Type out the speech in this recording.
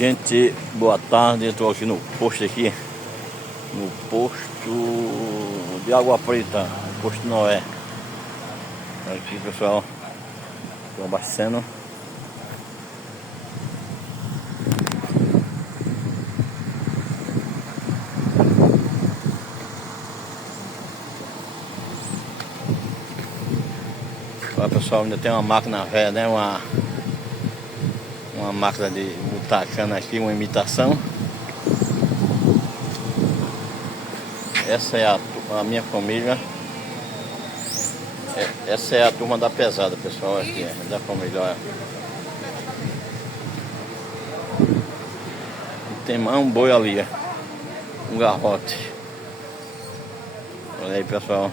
Gente, boa tarde. Estou aqui no posto no posto de Água Preta, posto Noé. Aqui, pessoal, estou abastecendo. Olha, pessoal, ainda tem uma máquina velha, né? Uma máquina de botar cana aqui, uma imitação. Essa é a minha família. Essa é a turma da pesada, pessoal, aqui, da família. Olha. Tem mais um boi ali, ó. Um garrote. Olha aí, pessoal.